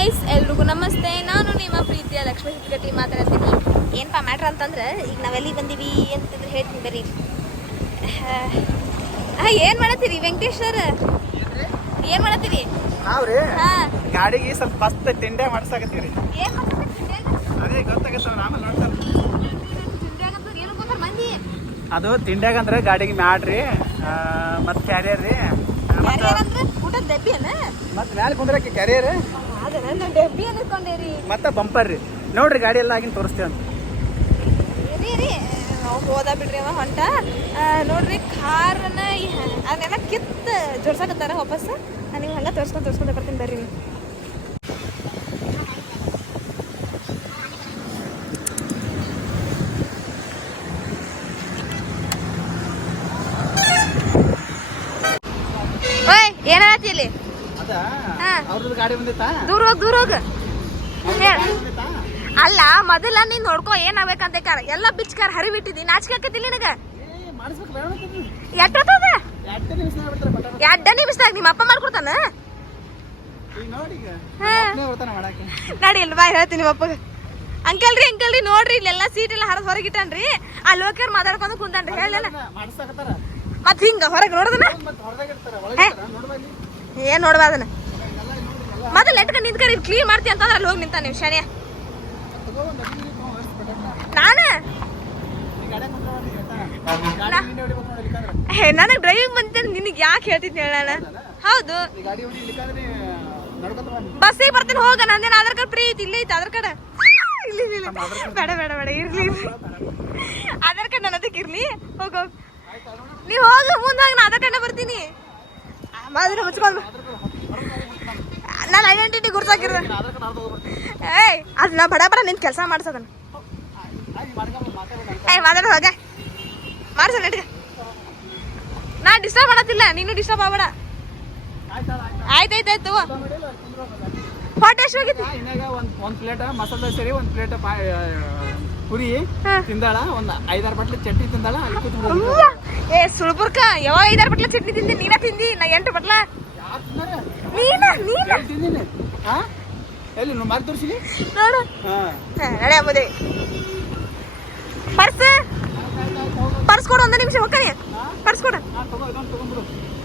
Guys ಎಲ್ರಿಗೂ ನಮಸ್ತೆ. ನಾನು ನಿಮ್ಮ ಪ್ರೀತಿಯ ಲಕ್ಷ್ಮೀ ಹಿಟ್ಕಟ್ಟಿ ಮಾತಾಡ್ತೀನಿ. ಏನಪ್ಪ ಮ್ಯಾಟ್ರ್ ಅಂತಂದ್ರೆ ಈಗ ನಾವೆಲ್ಲಿ ಬಂದೀವಿ ಅಂತಂದ್ರೆ ಹೇಳ್ತೀನಿ ಬರೀ ಹಾಂ ಏನು ಮಾಡತ್ತೀರಿ ವೆಂಕಟೇಶ್ ಸರ್? ಏನು ಮಾಡತ್ತೀರಿ? ಗಾಡಿಗೆ ಸ್ವಲ್ಪ ಮಸ್ತ್ ತಿಂಡೆ ಮಾಡ್ಸಾಕತ್ತೀವಿ ಏನು ಅದೇ ಗೊತ್ತಾಗತ್ತ ಆಮೇಲೆ ನೋಡ್ತಾರ ಏನು ಅದು ತಿಂಡ್ಯಾಗ ಅಂದ್ರೆ ಗಾಡಿಗೆ ಮ್ಯಾಡ್ರಿ ಮತ್ತೆ ಕ್ಯಾರಿಯರ್ ರೀ ಮತ್ತೆ ಮ್ಯಾಲೆ ಕುಂದ್ರಕ್ಕೆ ಕ್ಯಾರಿಯರ್ ಮತ್ತೆ ಬಂಪರ್ ರೀ. ನೋಡ್ರಿ ಗಾಡಿ ಎಲ್ಲ ಆಗಿನ ತೋರಿಸ್ತೇವೆ ಅಂತ. ರೀ ಹೋದ ಬಿಡ್ರಿ ಅವ ಹೊಂಟ. ನೋಡ್ರಿ ಕಾರ್ನ ಅದನ್ನೆಲ್ಲ ಕಿತ್ತ ಜೋಡ್ಸಾಕತ್ತಾರ ವಾಪಸ್ ನಿಮ್ಗೆ ಹಂಗ ತೋರ್ಸ್ಕೊಂಡು ತೋರ್ಸ್ಕೊಂಡು ಬರ್ತೀನಿ ಬರ್ರಿ ನೀವು ಓಯ್ ಏನಾಯ್ತಿ ಇಲ್ಲಿ ಅದ ಹಾ. ಅವ್ರದ್ದು ಗಾಡಿ ಬಂದಿತ್ತಾ ದೂರ ಹೋಗ್ ದೂರ ಹೋಗ? ಅಲ್ಲ ಮೊದಲ ನೀನ್ ನೋಡ್ಕೋ ಏನಾಗ್ಬೇಕಂತ ಕಾರ ಎಲ್ಲ ಬಿಚ್ಕಾರ ಹರಿಬಿಟ್ಟಿದಿ ಹರಿ ಆಕತಿಲ್ಲ ನಿನಗ. ಎಟ್ಟದ ಎರಡ ನಿಮಿಷದಾಗ ನಿಮ್ಮ ಅಪ್ಪ ಮಾಡ್ಕೊಡ್ತಾನ? ನೋಡಿ ಇಲ್ಲಿ ಬಾ ಹೇಳ್ತೀನಿ ನಿಮ್ಮ ಅಪ್ಪಗ. ಅಂಕಲ್ ರೀ ಅಂಕಲ್ ರೀ ನೋಡ್ರಿ ಇಲ್ಲೆಲ್ಲ ಸೀಟ್ ಎಲ್ಲ ಹರಿದ್ ಹೊರಗೆ ರೀ ಆ ಲೋಕರ್ ಮಾತಾಡ್ಕೊಂಡು ಕುಂತಾನ್ರಿ. ಹೇಳಲ್ಲ. ಮತ್ ಹಿಂಗ ಹೊರಗೆ ನೋಡದನ? ಏನ್ ನೋಡ್ಬಾ ಅದನ್ನ? ಮೊದಲು ನಿಂತ್ಕೊಂಡು ನಿಂತ್ಕರಿ ಕ್ಲೀನ್ ಮಾಡ್ತಿ ಅಂತಂದ್ರೆ ಅಲ್ಲಿ ಹೋಗಿ ನಿಂತಾನ ನೀವು ಶನಿಯ. ನಾನು. ನನಗೆ ಡ್ರೈವಿಂಗ್ ಬಂತೆ ನಿನಗೆ ಯಾಕೆ ಹೇಳ್ತಿದ್ದೆ ಹೇಳೋಣ ಹೌದು. ಬಸ್ಸಿಗೆ ಬರ್ತೀನಿ ಹೋಗ ನಂದೇನು ಆಧಾರ್ ಕಾರ್ಡ್ ಫ್ರೀ ಐತಿ? ಇಲ್ಲೇ ಐತಿ ಆಧಾರ್ ಕಾರ್ಡ್? ಇಲ್ಲಿ ಇಲ್ಲಿ. ಬೇಡ ಬೇಡ ಬೇಡ ಇರ್ಲಿ. ಆಧಾರ್ ಕಾರ್ಡ್ ನನ್ನ ಅದಕ್ಕೆ ಇರ್ಲಿ? ಹೋಗ ಹೋಗ್. ನೀವು ಹೋಗ ಮುಂದೆ ಹೋಗಿ ನಾ ಆಧಾರ್ ಕಾರ್ಡ್ ಬರ್ತೀನಿ. ಮಾದ್ರ ಮುಚ್ಕೊಂಡು ನನ್ನ ಐಡೆಂಟಿಟಿ ತಗೋಬರ್ತೀವಿ. ಏಯ್ ಅದು ನಾ ಬಡ ಬಡ ನಿನ್ ಕೆಲಸ ಮಾತಾಡೋಣ. ಏಯ್ ಮಾತಾಡ ಹೋಗ ಮಾಡ್ಸ ನಡ್ಗ ನಾ ಡಿಸ್ಟರ್ಬ್ ಮಾಡತ್ತಿಲ್ಲ ನೀನು ಡಿಸ್ಟರ್ಬ್ ಆಗ್ಬೇಡ ಆಯ್ತು, ಆಯ್ತು, ಆಯ್ತು. ಆಯ್ತಾಯ್ತಾಯ್ತು ಫೋಟೋ ಎಷ್ಟು ಹೋಗಿತ್ತು ಒಂದು ಇನ್ನಾಗ ಒಂದ್ ಒಂದ್ ಪ್ಲೇಟ್ ಮಸಾಲೆ ದೋಸೆ ರೀ ಒಂದು ಪ್ಲೇಟ್ ಪುರಿ. ತಿಂದಾಳ ಒಂದು ಐದಾರು ಬಟ್ಲೆ ಚಟ್ನಿ ತಿಂದಾಳ ಅಲ್ಲಿ ಕೂತ್ಕೊಂಡು! ಏ ಸುಳ್ಬುರ್ಕ ಯಾವಾಗ ಐದಾರು ಬಟ್ಲ ಚಟ್ನಿ ತಿಂದಿ ನೀನ ತಿಂದಿ ನಾ ಎಂಟು ಬಟ್ಲ? ನೀನ ನೀನ? ಎಲ್ಲಿ ಹಾ? ಎಲ್ಲಿ ನಾನು ಮಾರಿ ತೋರಿಸಿಲಿ ನೋಡು. ಹಾ. ಹಾ, ನಡೆ ಅಂಬುದೇ ಪರ್ಸ್? ಪರ್ಸ್ ಕೊಡು ಒಂದು ನಿಮಿಷ ಹೋಗ್ತಾನೆ ಪರ್ಸ್ ಕೊಡು.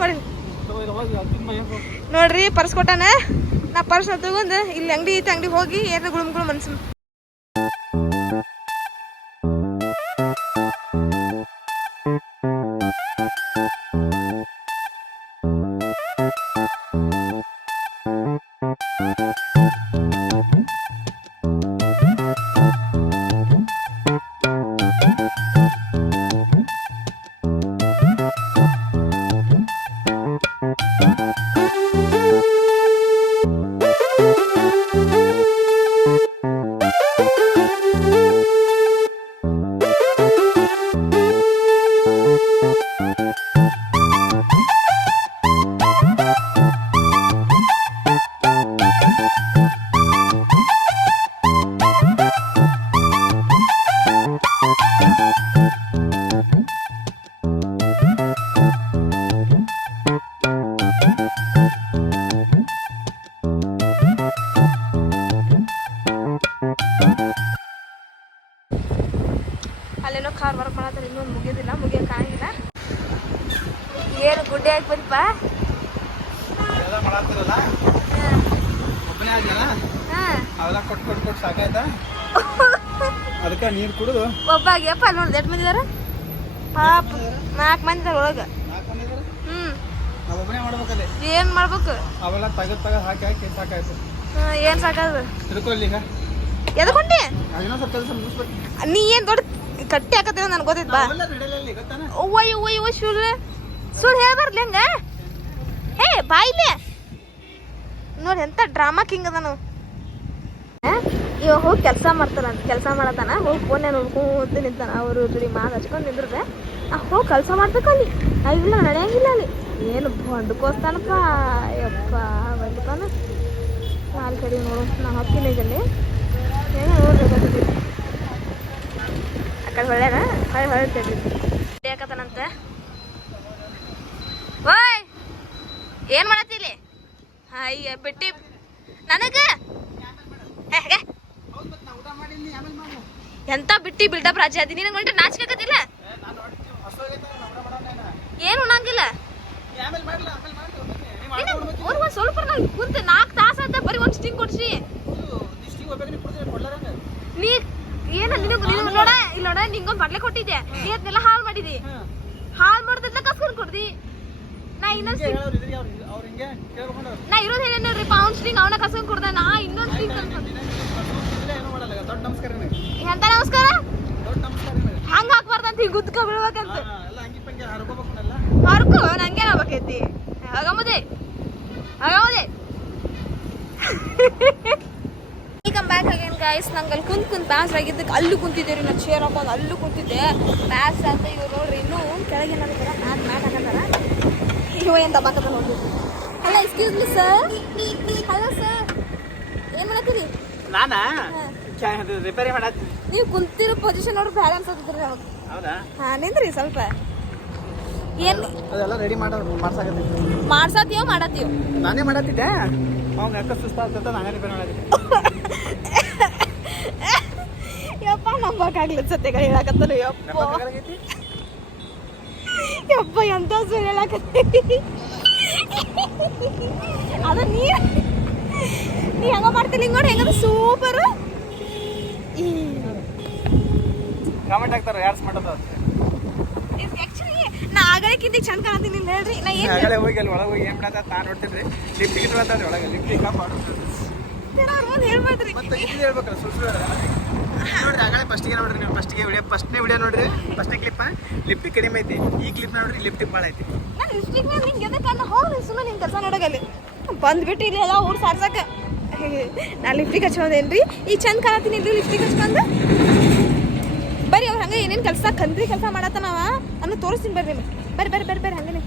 ಕೊಡಿ. ನೋಡ್ರಿ ಪರ್ಸ್ ಕೊಟ್ಟಾನ? ನಾ ಪರ್ಸ್ ತಗೊಂಡು ಇಲ್ಲಿ ಅಂಗಡಿ ಐತೆ ಅಂಗಡಿ ಹೋಗಿ ಏನಾರ ಗುಳುಮ್ ಗುಳುಮ್ ಅನ್ಸು. ಅಲ್ಲೇನೋ ಕಾರ್ ವರ್ಕ್ ಮಾಡತ್ತಾರೆ ಇನ್ನೊಂದು ಮುಗಿಯೋದಿಲ್ಲ ಮುಗಿಯೋಕೆ ಆಗಿಲ್ಲ ಏನು ಗುಡ್ಡೆ ಬಂದಪ್ಪ ಹಾಂ. ಅವೆಲ್ಲ ಕೊಟ್ಟು ಕೊಟ್ಟು ಕೊಟ್ಟು ಸಾಕಾಯ್ತಾ? ಅದಕ್ಕೆ ನೀರು ಕುಡಿದು? ಒಬ್ಬಾಗ್ಯಪ್ಪ ಅಲ್ಲಿ ನೋಡಿ ಎಷ್ಟು ಮಂದಿ ಇದಾರೆ? ಪಾಪ ನಾಲ್ಕು ಮಂದಿ ಇದಾರೆ ಒಳಗೆ. ಹ್ಞೂ ನಾವು ಒಬ್ಬನೇ ಮಾಡ್ಬೇಕಲ್ಲಿ ಏನು ಮಾಡ್ಬೇಕು? ಅವೆಲ್ಲ ತೆಗೆದು ತೆಗೆದು ಹಾಕಿ ಹಾಕಿ ಸಾಕಾಯ್ತು. ಏನು ಸಾಕಾದ್ರು ತಿಳ್ಕೊಳ್ಳಿ ಈಗ. ಎದಕೊಂಡಿ? ನೀ ಏನು ದೊಡ್ಡ ಕಟ್ಟಿ ಹಾಕತ್ತೇವ ನನಗೆ ಗೊತ್ತೈತೆ ಬಾ ಓಯ್ ನಡೆಯಲ್ಲ ಓ ಶುರು ಇವ್ವ ಇವ್ವ ಸುಳ್ಳು ಸುಳ್ಳು ಹೇಳ್ಬಾರ್ಲಿ ಹಂಗ? ಹೇ ಬಾಯಿಲೆ. ನೋಡಿ ಎಂತ ಡ್ರಾಮಾ ಕಿಂಗ್ ಅದ ನಾವು ಇವಾಗ ಹೋಗಿ ಕೆಲಸ ಮಾಡ್ತಾನ ಕೆಲಸ ಮಾಡತಾನ, ಹೋಗಿ ಫೋನ್ ನೋಡ್ಕೊಂತ ನಿಂತಾನ. ಅವರು ಜೋಡಿ ಮಾತು ಹಚ್ಕೊಂಡು ನಿಂದ್ರೆ ಆ ಹೋಗಿ ಕೆಲಸ ಮಾಡ್ಬೇಕು ಅಲ್ಲಿ. ಇಲ್ಲ ನಡೆಯಂಗಿಲ್ಲ ಅಲ್ಲಿ. ಏನು ಬಂಡ್ಕೋಸ್ತಾನಪ್ಪ, ಯಪ್ಪ, ಬಂಡ್ಕೋನ. ನಾಲ್ಕು ಕಡೆ ನೋಡು ನಾ ಹತ್ತಿನ ಈಗಲ್ಲಿ ಏನೋ ನೋಡ್ರಿ ಅಕ್ಕ ಕಡೆ ಹೊಳ್ಯಾನ? ಹೊಳೆ ಹೊಳ್ತೇವೆ ಯಾಕತ್ತಾನಂತ ಓಯ್! ಏನು ಮಾಡತ್ತಿ ಇಲ್ಲಿ? ಅಯ್ಯ, ಬಿಟ್ಟಿ. ನನಗ? ಹೌದು ಮತ್ತೆ ನಾ ಊಟ ಮಾಡೀನಿ ಆಮೇಲೆ ಮಾಡು ಎಂತ ಬಿಟ್ಟಿ ಬಿಲ್ಡಪ್ ರಾಜ? ಅದಿ ನಿನಗೆ ಹೊಂಟ ನಾಚಿಕಾಗತ್ತಿಲ್ಲ ಏ, ನಾನು ಹೊಟ್ಟಿ ಹಸುವಾಗೈತೆ ನಾ ಊಟ ಏನು ಒಂದ್ ಒಂದ್ ಸ್ವಲ್ಪ ಕುಂತ ನಾಲ್ಕು ತಾಸ ಆಯ್ತ ಬರೀ ಒಂದ್ ಸ್ಟಿಂಗ್ ಕೊಡ್ಸಿ? ನೀ ಏನ ನಿನಗ್ ನಿನಗ್ ನೋಡ ಇಲ್ಲ ನೋಡ ನಿಂಗೊಂದು ಬಡ್ಲೆ ಕೊಟ್ಟಿದ್ದೆ ನೀ ಅದನ್ನೆಲ್ಲ ಹಾಳು ಮಾಡಿದಿ. ಹಾಲ್ ಹಾಳು ಮಾಡ್ದಿದ್ಲ ಕಸ್ಕೊಂಡ್ ಕೊಡ್ದಿ. ನಾ ಇನ್ನೊಂದ್ ಅವ್ರು ಅವ್ರು ನಾ ಇರೋದ್ ಹೇಳಿ ನೋಡ್ರಿ ಪೌಂಡ್ ಸ್ಟಿಂಗ್ ಅವನ ಕಸ್ಕೊಂಡ್ ಕೊಡ್ದ ನಾ ಇನ್ನೊಂದ್ ಸ್ಟಿಂಗ್ ಕಸ್ಕೊಂಡ್ ಏನೂ ಮಾಡಲ್ಲ ದೊಡ್ಡ ನಮಸ್ಕಾರ ನಿನಗೆ ಎಂತ ನಮಸ್ಕಾರ? ಹಂಗ ಹಾಕ್ಬಾರ್ದಂತ ಹಿಂಗ್ ಗುದ್ಕ ಬೀಳ್ಬೇಕಂತ. ಹರ್ಕು ನಂಗೆ ಆಗ್ಬೇಕೈತಿ? ಆಗಮದೆ ಆಗಮದೆ ವೆಲ್ಕಮ್ ಬ್ಯಾಕ್ ಅಗೇನ್ ಗಾಯ್ಸ್ ನಂಗೆ ಅಲ್ಲಿ ಕುಂತ್ ಕುಂತ್ ಬ್ಯಾಸ್ ಆಗಿದ್ದಕ್ಕೆ ಅಲ್ಲೂ ಕುಂತಿದ್ದೆ ರೀ ನಾನು. ಚೇರ್ ಹಾಕೊಂಡು ಅಲ್ಲೂ ಕುಂತಿದ್ದೆ. ಬ್ಯಾಸ್ ಅಂತ ಇವ್ರು ನೋಡ್ರಿ ಇನ್ನೂ ಕೆಳಗೆ ನಾನು ಮ್ಯಾಟ್ ಮ್ಯಾಟ್ ಹಾಕತ್ತಾರ ಇವ ಏನು ದಬ್ಬಾಕತ್ತ ನೋಡ್ರಿ. Hello excuse me sir hello sir ಏನು ಮಾಡತ್ತೀರಿ ನಾನಾ? ರಿಪೇರಿ ಮಾಡತ್ತೀನಿ ನೀವು ಕುಂತಿರೋ ಪೊಸಿಷನ್ ನೋಡ್ರಿ ಬ್ಯಾರೆ ಅನ್ಸತ್ತಿದ್ರಿ ನಮಗೆ. ಹೌದಾ? ಹಾಂ ನಿಂದ್ರಿ ಸ್ವಲ್ಪ. ಏನು? ಅದೆಲ್ಲ ರೆಡಿ ಮಾಡ ಮಾಡ್ಸಾಕತ್ತೀನಿ. ಮಾಡ್ಸತ್ತೀವೋ ಮಾಡತ್ತೀವೋ ನಾನೇ ಮಾಡತ್ತಿದ್ದೆ. ಅವ್ನು ಅಕ್ಕ ಸುಸ್ತ ಆಗ್ತದ ನಾನೇ ರಿಪೇರಿ ಮಾಡತ್ತಿದ್ದೆ ಯಪ್ಪ ನಂಬಕ್ಕಾಗ್ಲಿ ಸತ್ಯಗಳು ಹೇಳಕತ್ತಲು ಯಪ್ಪ. ಯಪ್ಪ ಎಂತ ಸುಳ್ಳು ಹೇಳಕತ್ತಿ? ಅದ ನೀ ನೀ ಹೆಂಗ ಮಾಡ್ತಿಲ್ಲ ಹಿಂಗ್ ನೋಡಿ ಹೆಂಗದ ಸೂಪರ್ ಕಾಮೆಂಟ್ ಹಾಕ್ತಾರೆ ಯಾರ್ಸ್ ಮಾಡೋದು. ನಾ ಆಗಲಕ್ಕಿಂತ ಚಂದ ಕಾಣತೀನಿ ಹೇಳ್ರಿ. ನಾ ಏನು ಆಗಲೇ ಹೋಗಿ ಅಲ್ಲಿ ಒಳಗೆ ಹೋಗಿ ಏನು ಮಾಡತ್ತ ತಾ ನೋಡ್ತಿದ್ರಿ. ಲಿಫ್ಟ್ ಗಿಟ್ ಹೇಳ್ತಾರೆ ಒಳಗೆ ಲಿಫ್ಟ್ ಕಾಪ್ ಅವ್ರ ಮುಂದೆ ಹೇಳ್ಬಾರ್ದ್ರಿ. ಮತ್ತೆ ಇದು ಹೇಳ್ಬೇಕಲ್ಲ ಸುಳ್ಳು ನೋಡ್ರಿ ಆಗಲೇ ಫಸ್ಟಿಗೆ ನೋಡ್ರಿ ನೀವು. ಫಸ್ಟಿಗೆ ವಿಡಿಯೋ ಫಸ್ಟ್ನೇ ವಿಡಿಯೋ ನೋಡ್ರಿ. ಫಸ್ಟ್ನೇ ಕ್ಲಿಪ್ಪ ಲಿಫ್ಟ್ ಕಡಿಮೆ ಐತಿ. ಈ ಕ್ಲಿಪ್ ನೋಡ್ರಿ ಲಿಫ್ಟ್ ಭಾಳ ಐತಿ. ನಾನು ಮೇಲೆ ಹಿಂಗೆ ಎದಕ್ಕೆ ಹೋಗಿ ಸುಮ್ಮನೆ ನಿನ್ ಕೆಲಸ ನೋಡಗಲ್ಲಿ ಬಂದ್ಬಿಟ್ಟು ಇಲ್ಲಿ ಎಲ್ಲ ಊರು ಸಾರ್ಸಕ್ಕೆ. ನಾ ಲಿಪ್ಸ್ಟಿಕ್ ಹಚ್ಕೊಂಡೇನ್ರಿ? ಈಗ ಚಂದ ಕಾಣತೀನಿ ಇಲ್ರಿ ಲಿಫ್ಟಿಗೆ ಹಚ್ಕೊಂಡು? ಬರೀ ಅವ್ರು ಹಂಗೆ ಏನೇನು ಕೆಲಸ ಕಂದ್ರಿ ಕೆಲಸ ಮಾಡತ್ತ ನಾವ ಅನ್ನ ತೋರಿಸ್ತೀನಿ ಬರ್ರಿ ಬರ್ರಿ ಬರ್ರಿ ಬರ್ರಿ ಬರ್ರಿ, ಹಂಗೇನೆ.